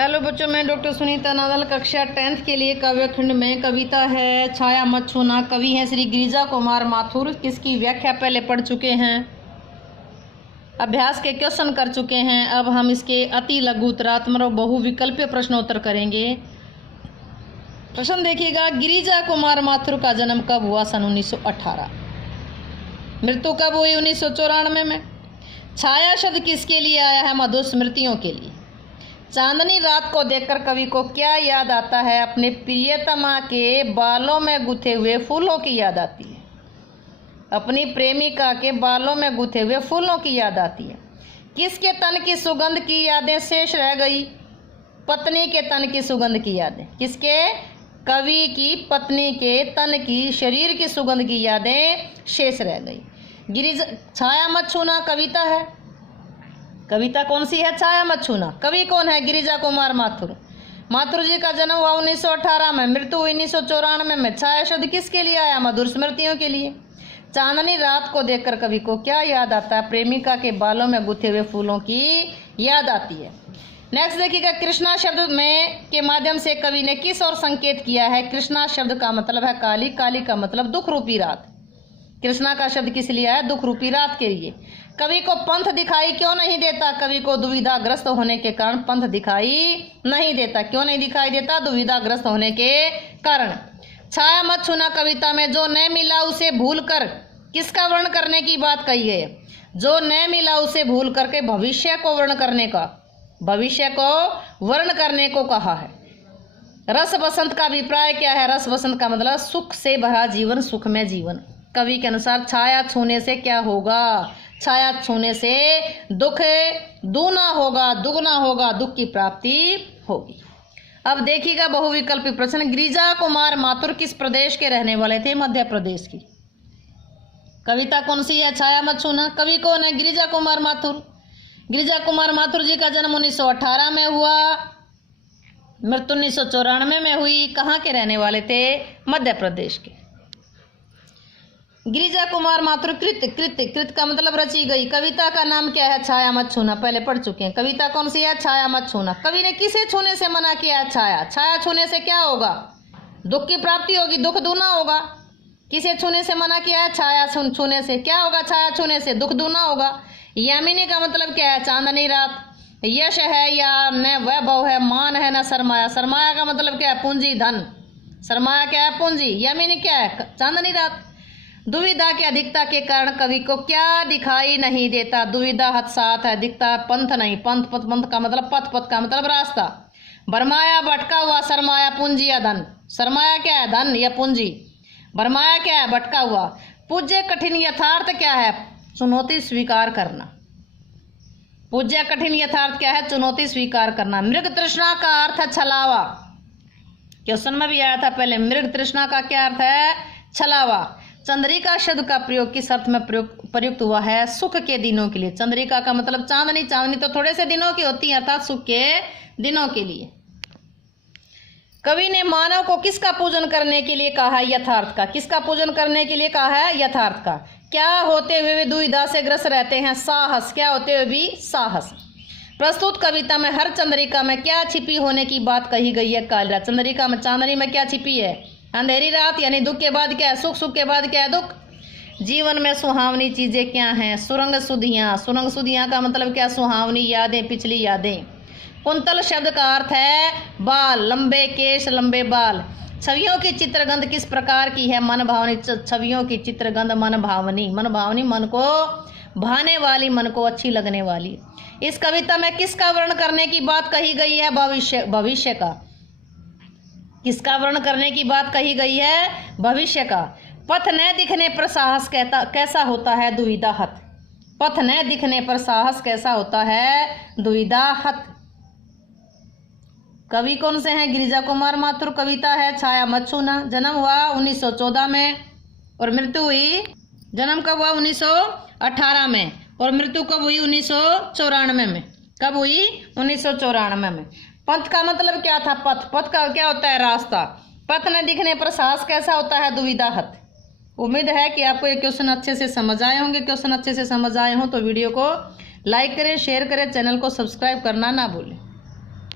Hello बच्चों, मैं doctor Sunita Nadal कक्षा 10th के लिए काव्य खंड में कविता है छाया मत छूना। कवि हैं श्री गिरिजा कुमार माथुर। किसकी व्याख्या पहले पढ़ चुके हैं, अभ्यास के क्वेश्चन कर चुके हैं। अब हम इसके अति लघु उत्तरात्मक और बहुविकल्पीय प्रश्नोत्तर करेंगे। प्रश्न देखिएगा, गिरिजा कुमार माथुर का जन्म कब हुआ? सन 1918। मृत्यु कब हुई? 1994 में। छाया शब्द किसके लिए आया है? मधुर स्मृतियों के लिए। चांदनी रात को देखकर कवि को क्या याद आता है? अपने प्रियतमा के बालों में गुथे हुए फूलों की याद आती है। अपनी प्रेमिका के बालों में गुथे हुए फूलों की याद आती है। किसके तन की सुगंध की यादें शेष रह गई? पत्नी के तन की सुगंध की यादें। किसके? कवि की पत्नी के तन की, शरीर की सुगंध की यादें शेष रह गई। गिरिजा छाया मत छूना कविता है। कविता कौन सी है? छाया मत छूना। कवि कौन है? गिरिजा कुमार माथुर। माथुर जी का जन्म हुआ 1918 में, मृत्यु हुई 1994 में। छाया शब्द किसके लिए आया? मधुर स्मृतियों के लिए। चांदनी रात को देखकर कवि को क्या याद आता है? प्रेमिका के बालों में गुथे हुए फूलों की याद आती है। नेक्स्ट देखिएगा, कृष्णा शब्द में के माध्यम से कवि ने किस और संकेत किया है? कृष्णा शब्द का मतलब है काली, काली का मतलब दुख रूपी रात। कृष्णा का शब्द किस लिए आया? दुख रूपी रात के लिए। कवि को पंथ दिखाई क्यों नहीं देता? कवि को दुविधाग्रस्त होने के कारण पंथ दिखाई नहीं देता। क्यों नहीं दिखाई देता? दुविधाग्रस्त होने के कारण। छाया मत छूना कविता में जो न मिला उसे भूल कर किसका वर्ण करने की बात कही है? जो न मिला उसे भूल करके भविष्य को वर्ण करने का, भविष्य को वर्ण करने को कहा है। रस बसंत का अभिप्राय क्या है? रस बसंत का मतलब सुख से भरा जीवन, सुखमय जीवन। कवि के अनुसार छाया छूने से क्या होगा? छाया छूने से दुख दूना होगा, दुगना होगा, दुख की प्राप्ति होगी। अब देखिएगा बहुविकल्पी प्रश्न। गिरिजा कुमार माथुर किस प्रदेश के रहने वाले थे? मध्य प्रदेश की। कविता कौन सी है? छाया मत छूना। कवि कौन है? गिरिजा कुमार माथुर। गिरिजा कुमार माथुर जी का जन्म 1918 में हुआ, मृत्यु 1994 में हुई। कहाँ के रहने वाले थे? मध्य प्रदेश के। गिरिजा कुमार माथुर कृत कृत कृत का मतलब रची गई। कविता का नाम क्या है? छाया मत छूना। पहले पढ़ चुके हैं। कविता कौन सी है? छाया मत छूना। कवि ने किसे छूने से मना किया है? छाया। छाया छूने से क्या होगा? दुख की प्राप्ति होगी, दुख दूना होगा। किसे छूने से मना किया है? छाया छूने से क्या होगा? छाया छूने से दुख दूना होगा। यामिनी का मतलब क्या है? चांदनी रात। यश है या न वैभव है, मान है न सरमाया। सरमाया का मतलब क्या है? पूंजी, धन। सरमाया क्या है? पूंजी। यामिनी क्या है? चांदनी रात। दुविधा की अधिकता के कारण कवि को क्या दिखाई नहीं देता? दुविधा हत साथ है, दिखता पंथ नहीं। पंथ पथ, पंथ का मतलब पथ, पथ का मतलब रास्ता। भरमाया भटका हुआ, सरमाया पूंजी या धन। सरमाया क्या है? धन या पूंजी। भरमाया क्या है? भटका हुआ। पूज्य कठिन यथार्थ क्या है? चुनौती स्वीकार करना। पूज्य कठिन यथार्थ क्या है? चुनौती स्वीकार करना। मृग तृष्णा का अर्थ है छलावा। क्वेश्चन में भी आया था पहले। मृग तृष्णा का क्या अर्थ है? छलावा। चंद्रिका शब्द का प्रयोग किस अर्थ में प्रयुक्त हुआ है? सुख के दिनों के लिए। चंद्रिका का मतलब चांदनी। चांदनी तो थोड़े से दिनों की होती है, अर्थात सुख के दिनों के लिए। कवि ने मानव को किसका पूजन करने के लिए कहा है? यथार्थ का। किसका पूजन करने के लिए कहा है? यथार्थ का। क्या होते हुए भी दुविधा से ग्रस्त रहते हैं? साहस। क्या होते हुए भी? साहस। प्रस्तुत कविता में हर चंद्रिका में क्या छिपी होने की बात कही गई है? काली रात। चंद्रिका में, चांदनी में क्या छिपी है? अंधेरी रात। यानी दुख के बाद क्या है? सुख, सुख के बाद क्या है? दुख। जीवन में सुहावनी चीजें क्या हैं? सुरंग सुधियां। सुरंग सुधियां का मतलब क्या? सुहावनी यादें, पिछली यादें। कुंतल शब्द का अर्थ है बाल, लंबे केश, लंबे बाल। छवियों की चित्रगंध किस प्रकार की है? मन भावनी। छवियों की चित्रगंध मन भावनी। मन भावनी, मन को भाने वाली, मन को अच्छी लगने वाली। इस कविता में किसका वर्ण करने की बात कही गई है? भविष्य। भविष्य का। किसका वर्ण करने की बात कही गई है? भविष्य का। पथ न दिखने पर साहस कैसा होता है? दुविधा हत। पथ न दिखने पर साहस कैसा होता है? दुविधा हत। कवि कौन से हैं? गिरिजा कुमार माथुर। कविता है छाया मत छूना। जन्म हुआ 1914 में और मृत्यु हुई, जन्म कब हुआ? 1918 में और मृत्यु कब हुई? 1994 में। कब हुई? 1994 में। पथ का मतलब क्या था? पथ। पथ का क्या होता है? रास्ता। पथ न दिखने पर साहस कैसा होता है? दुविधा हत। उम्मीद है कि आपको ये क्वेश्चन अच्छे से समझ आए होंगे। क्वेश्चन अच्छे से समझ आए हों तो वीडियो को लाइक करें, शेयर करें, चैनल को सब्सक्राइब करना ना भूलें।